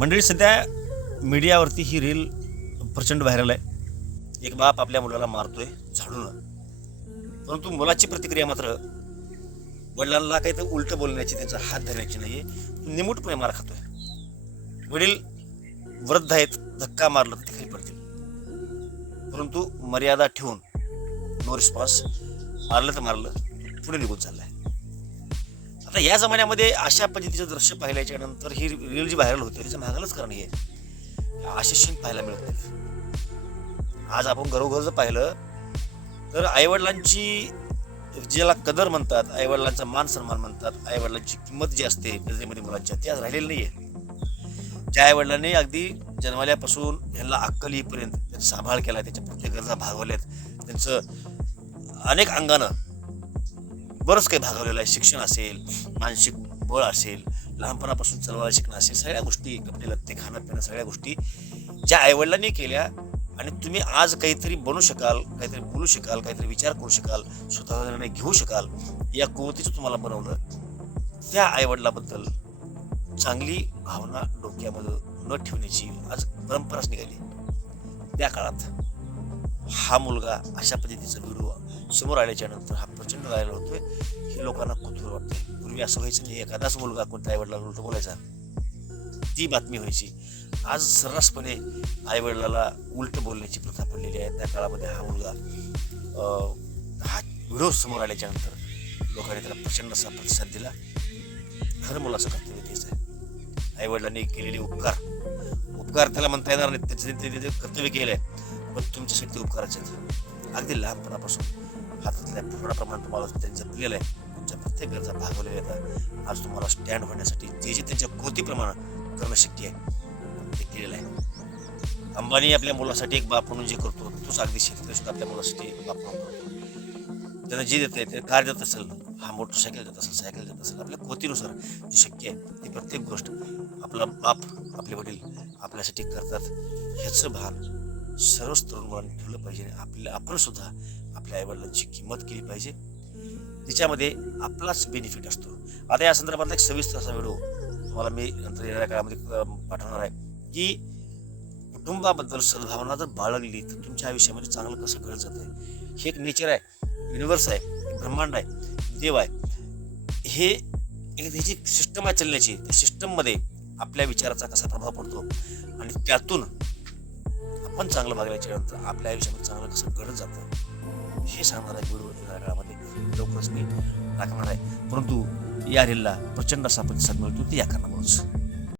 मंडळी, सध्या मीडियावरती ही रील प्रचंड व्हायरल आहे. एक बाप आपल्या मुलाला मारतोय झाडून, परंतु मुलाची प्रतिक्रिया मात्र वडिलांना काहीतरी उलट बोलण्याची, त्यांचा हात धरण्याची नाहीये. निमूटपणे मार खातोय. वडील वृद्ध आहेत, धक्का मारला तर ते खाली पडतील, परंतु मर्यादा ठेवून नो रिस्पॉन्स, मारलं तर मारलं, पुढे निघून चाललाय. आता या जमान्यामध्ये अशा पद्धतीचं दृश्य पाहिल्याच्या नंतर ही रील जी व्हायरल होते त्याचं मागालच कारण हे असे सीन पाहायला मिळत नाही. आज आपण घरोघर जर पाहिलं तर आईवडिलांची ज्याला कदर म्हणतात, आईवडिलांचा मान सन्मान म्हणतात, आईवडिलांची किंमत जी असते नजरेमध्ये मुलांच्या, ती आज राहिलेली नाहीये. ज्या आईवडिलांनी अगदी जन्मल्यापासून ह्यांना अक्कल येईपर्यंत त्यांचा सांभाळ केला, त्याच्या प्रत्येक गरजा भागवल्यात, त्यांचं अनेक अंगानं बरंच काही भागवलेलं आहे. शिक्षण असेल, मानसिक बळ असेल, लहानपणापासून चालवायला शिकणं असेल, सगळ्या गोष्टी, कपडे लत्ते, खाणं पिणं, सगळ्या गोष्टी ज्या आईवडिलांनी केल्या आणि तुम्ही आज काहीतरी बनू शकाल, काहीतरी बोलू शकाल, काहीतरी विचार करू शकाल, स्वतःचा निर्णय घेऊ शकाल, या कुवतीचं तुम्हाला बनवलं. त्या आईवडिलाबद्दल चांगली भावना डोक्यामध्ये न ठेवण्याची आज परंपराच निघाली. त्या काळात हा मुलगा अशा पद्धतीचा व्हिडिओ समोर आल्याच्या नंतर हा प्रचंड व्हायरल होतोय. हे लोकांना कुतूहल वाटतंय. पूर्वी असं व्हायचं नाही, एखादाच मुलगा कोणत्या आईवडिलाला उलट बोलायचा, ती बातमी व्हायची. आज सर्रासपणे आईवडिलाला उलट बोलण्याची प्रथा पडलेली आहे. त्या काळामध्ये हा मुलगा हा व्हिडिओ समोर आल्याच्या नंतर लोकांनी त्याला प्रचंड असा प्रतिसाद दिला. खरं मुलाचं कर्तव्य तेच आहे. आईवडिलांनी केलेले उपकार त्याला म्हणता येणार नाही, त्याचे कर्तव्य केलं आहे, पण तुमच्यासाठी ते उपकाराचे आहेत. अगदी लहानपणापासून हातातल्या थोड्याप्रमाणे तुम्हाला त्यांनी जपलेलं आहे, तुमच्या प्रत्येक गरजा भागवलेल्या आहेत. आज तुम्हाला स्टँड होण्यासाठी जे त्यांच्या कृतीप्रमाणे करणं शक्य आहे ते केलेलं आहे. अंबानी आपल्या मुलासाठी एक बाप म्हणून जे करतो, तोच अगदी शेतकरी सुद्धा आपल्या मुलासाठी एक बाप म्हणून करतो. त्यांना जे देत आहे, ते कार देत असेल, हा मोटरसायकल देत असेल, सायकल देत असेल, आपल्या कृतीनुसार जे शक्य आहे ती प्रत्येक गोष्ट आपला बाप, आपले वडील आपल्यासाठी करतात. ह्याचं भान सर्वच तरुण मुलांनी ठेवलं पाहिजे. आपण सुद्धा आपल्या आईवडिलांची किंमत केली पाहिजे. तिच्यामध्ये आपलाच बेनिफिट असतो. आता या संदर्भातला एक सविस्तर असा व्हिडिओ तुम्हाला मी नंतर येणाऱ्या काळामध्ये पाठवणार आहे की कुटुंबाबद्दल सद्भावना जर बाळगली तर तुमच्या आयुष्यामध्ये चांगलं कसं घडत जातं. हे एक नेचर आहे, युनिव्हर्स आहे, एक ब्रह्मांड आहे, देव आहे. हे एक त्याची सिस्टम आहे चालण्याची. त्या सिस्टममध्ये आपल्या विचाराचा कसा प्रभाव पडतो आणि त्यातून आपण चांगलं भागल्याच्या नंतर आपल्या आयुष्यामध्ये चांगलं कसं घडत जातं हे सांगणार आहे व्हिडिओ येणाऱ्या काळामध्ये लवकरच मी टाकणार आहे. परंतु या रीलला प्रचंड असा प्रतिसाद मिळतो ती या कारणामुळेच.